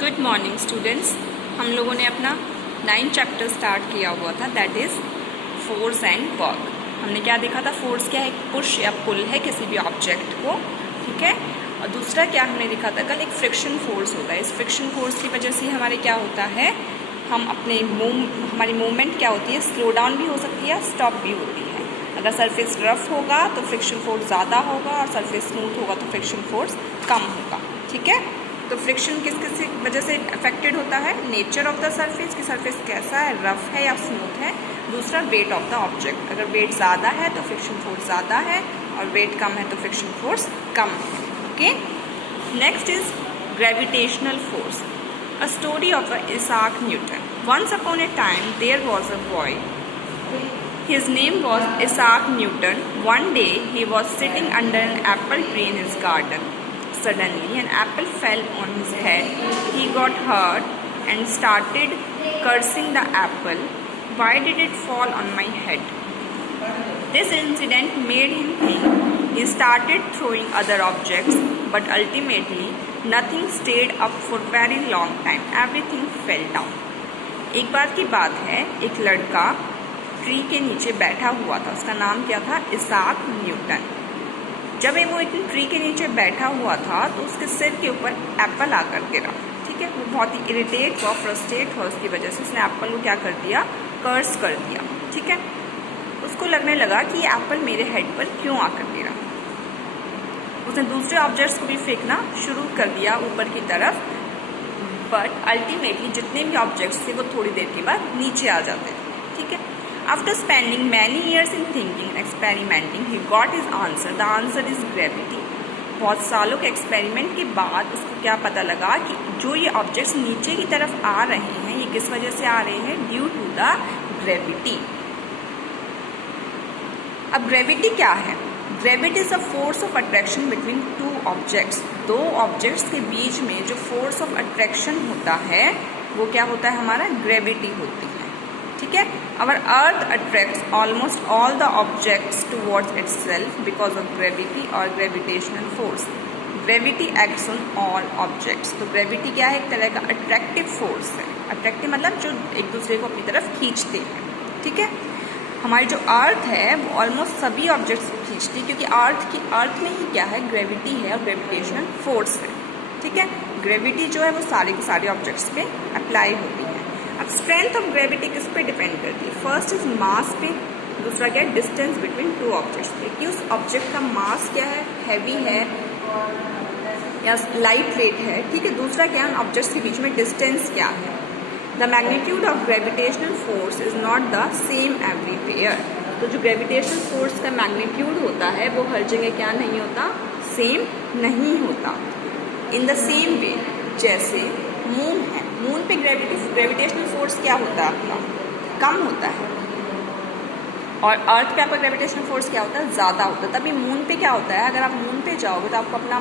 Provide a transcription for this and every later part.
Good morning students. हम लोगों ने अपना 9th चैप्टर स्टार्ट किया हुआ था, that is force and work. हमने क्या देखा था? फोर्स क्या है? पुश या पुल है किसी भी ऑब्जेक्ट को, ठीक है। और दूसरा क्या हमने देखा था कल? एक फ्रिक्शन फोर्स होता है। इस फ्रिक्शन फोर्स की वजह से हमारे क्या होता है, हम अपने हमारी मूवमेंट क्या होती है, स्लो डाउन भी हो सकती है, स्टॉप भी होती है। अगर सरफेस रफ होगा तो फ्रिक्शन फोर्स ज़्यादा होगा और सरफेस स्मूथ होगा तो फ्रिक्शन फोर्स कम होगा, ठीक है। तो फ्रिक्शन किस किस वजह से अफेक्टेड होता है? नेचर ऑफ द सरफेस, कि सरफेस कैसा है, रफ है या स्मूथ है। दूसरा वेट ऑफ द ऑब्जेक्ट, अगर वेट ज़्यादा है तो फ्रिक्शन फोर्स ज़्यादा है और वेट कम है तो फ्रिक्शन फोर्स कम है, okay. Next is gravitational force, a story of Isaac Newton. Once upon a time there was a boy. His name was Isaac Newton. One day he was sitting under an apple tree in his garden. Suddenly an apple fell on his head. He got hurt and started cursing the apple. Why did it fall on my head? This incident made him think. He started throwing other objects, but ultimately nothing stayed up for very long time. Everything fell down. एक बार की बात है, एक लड़का tree के नीचे बैठा हुआ था। उसका नाम क्या था? Isaac Newton. जब वो एक ट्री के नीचे बैठा हुआ था तो उसके सिर के ऊपर एप्पल आकर गिरा, ठीक है। वो बहुत ही इरिटेट हुआ, फ्रस्ट्रेट हुआ, उसकी वजह से उसने एप्पल को क्या कर दिया? कर्स कर दिया, ठीक है। उसको लगने लगा कि ये एप्पल मेरे हेड पर क्यों आकर गिरा। उसने दूसरे ऑब्जेक्ट्स को भी फेंकना शुरू कर दिया ऊपर की तरफ, बट अल्टीमेटली जितने भी ऑब्जेक्ट्स थे वो थोड़ी देर के बाद नीचे आ जाते थे, ठीक है। After spending many years in thinking experimenting he got his answer. The answer is gravity. बहुत सालों के एक्सपेरिमेंट के बाद उसको क्या पता लगा कि जो ये ऑब्जेक्ट्स नीचे की तरफ आ रहे हैं, ये किस वजह से आ रहे हैं? Due to the gravity. अब ग्रेविटी क्या है? Gravity is a force of attraction between two objects. दो ऑब्जेक्ट्स के बीच में जो फोर्स ऑफ अट्रैक्शन होता है वो क्या होता है? हमारा ग्रेविटी होती है, ठीक है। Our earth attracts almost all the objects towards itself because of gravity और gravitational force. Gravity acts on all objects. तो ग्रेविटी क्या है? एक तरह का अट्रैक्टिव फोर्स है। अट्रैक्टिव मतलब जो एक दूसरे को अपनी तरफ खींचते हैं, ठीक है। हमारी जो अर्थ है वो ऑलमोस्ट सभी ऑब्जेक्ट्स को खींचती है, क्योंकि अर्थ में ही क्या है? ग्रेविटी है और ग्रेविटेशनल फोर्स है, ठीक है। ग्रेविटी जो है वो सारे के सारे ऑब्जेक्ट्स पे अप्लाई होती है। अब स्ट्रेंथ ऑफ ग्रेविटी किस पे डिपेंड करती है? फर्स्ट इज मास पे, दूसरा क्या है? डिस्टेंस बिटवीन टू ऑब्जेक्ट्स पे, कि उस ऑब्जेक्ट का मास क्या है, हैवी है या लाइट वेट है, ठीक है। दूसरा क्या है? उन ऑब्जेक्ट्स के बीच में डिस्टेंस क्या है। The magnitude of gravitational force is not the same everywhere. तो जो ग्रेविटेशनल फोर्स का मैग्नीट्यूड होता है वो हर जगह क्या नहीं होता? सेम नहीं होता। इन द सेम वे, जैसे मून है, मून पे ग्रेविटेशनल फोर्स क्या होता है? आपका कम होता है, और अर्थ पे आपका ग्रेविटेशनल फोर्स क्या होता है? ज़्यादा होता है। तभी मून पे क्या होता है? अगर आप मून पे जाओगे तो आपको अपना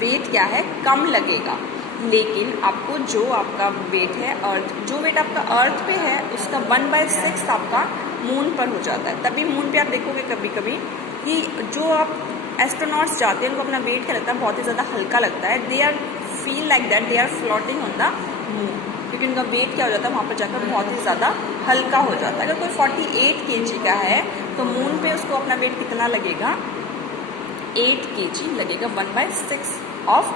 वेट क्या है? कम लगेगा, लेकिन आपको जो आपका वेट है अर्थ, जो वेट आपका अर्थ पे है उसका 1/6 आपका मून पर हो जाता है। तभी मून पे आप देखोगे कभी कभी कि जो आप एस्ट्रोनॉट्स जाते हैं उनको अपना वेट क्या लगता है? बहुत ही ज़्यादा हल्का लगता है। They are feel like that they are floating on the moon, क्योंकि उनका वेट क्या हो जाता है? वहाँ पर जाकर बहुत ही ज़्यादा हल्का हो जाता है। अगर कोई 48 kg का है तो मून पे उसको अपना वेट कितना लगेगा? 8 kg लगेगा, 1/6 of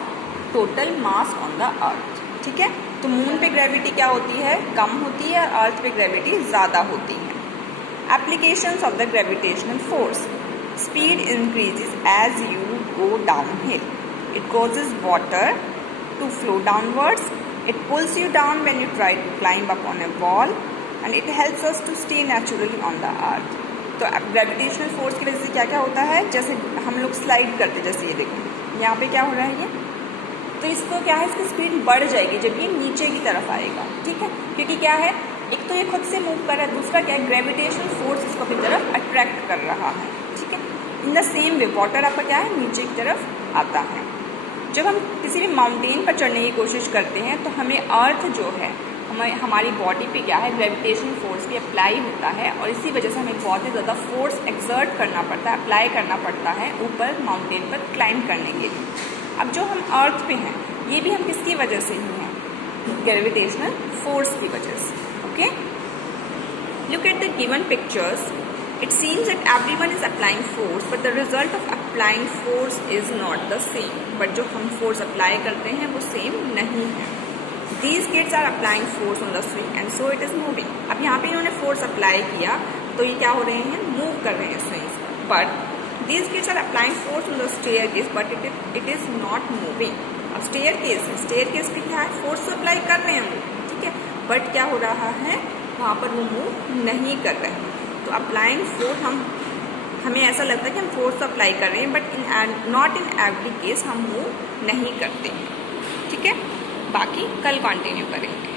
total mass on the अर्थ, ठीक है। तो मून पे ग्रेविटी क्या होती है? कम होती है, और अर्थ पे ग्रेविटी ज़्यादा होती है। Applications of the gravitational force, speed increases as you go downhill, it causes water to flow downwards, it pulls you down when you try to climb up on a wall, and it helps us to stay naturally on the earth. तो gravitational force की वजह से क्या क्या होता है? जैसे हम लोग स्लाइड करते, जैसे ये देखो यहाँ पे क्या हो रहा है ये, तो इसको क्या है? इसकी स्पीड बढ़ जाएगी जब ये नीचे की तरफ आएगा, ठीक है। क्योंकि क्या है? एक तो ये खुद से मूव कर रहा है, दूसरा क्या है? ग्रेविटेशनल फोर्स इसको अपनी तरफ अट्रैक्ट कर रहा है, ठीक है। In the same way water आपका क्या है? नीचे की तरफ आता है। जब हम किसी भी माउंटेन पर चढ़ने की कोशिश करते हैं तो हमें अर्थ जो है हमारी बॉडी पे क्या है? ग्रेविटेशनल फोर्स भी अप्लाई होता है, और इसी वजह से हमें बहुत ही ज़्यादा फोर्स एक्सर्ट करना पड़ता है, अप्लाई करना पड़ता है ऊपर माउंटेन पर क्लाइंब करने के लिए। अब जो हम अर्थ पे हैं ये भी हम किसकी वजह से ही हैं? ग्रेविटेशनल फोर्स की वजह से। Okay, look at the given pictures. It seems that everyone is applying force but the result of applying force is not the same. But जो हम फोर्स अप्लाई करते हैं वो सेम नहीं है। These kids are applying force on the swing and so it is moving. अब यहाँ पे इन्होंने फोर्स अप्लाई किया तो ये क्या हो रहे हैं, मूव कर रहे हैं swings. But these kids are applying force on the staircase but it is not moving. अब स्टेयरकेस पे क्या है, फोर्स अप्लाई कर रहे हैं हम, ठीक है, बट क्या हो रहा है, वहाँ पर वो मूव नहीं कर रहे हैं। तो अप्लाइंग फोर्स हमें ऐसा लगता है कि हम फोर्स अप्लाई कर रहे हैं but not in every case हम मूव नहीं करते। ठीक है, बाकी कल कंटिन्यू करेंगे।